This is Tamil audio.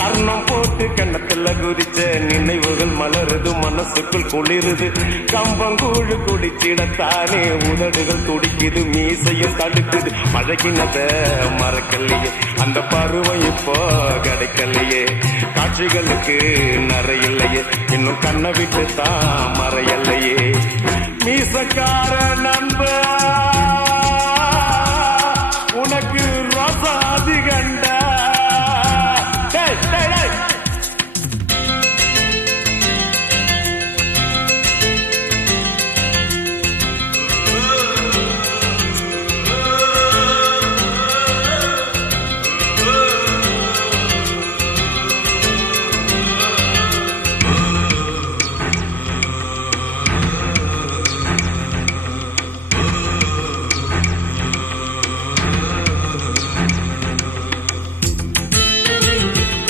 கர்ணம் போட்டு கண்ணத்துல குதிச்ச நினைவுகள் மலருது, மனசுக்குள் குளிருது. கம்பங்கூழு குடிச்சிடத்தானே உதடுகள் துடிக்குது, மீசையும் தடுக்குது. பழகினத மறக்கலையே, அந்த பருவம் இப்போ கிடைக்கலையே. காட்சிகளுக்கு நிறையில்லையே, இன்னும் கண்ணை விட்டு தான் மறையலையே. மீசக்கார நண்ப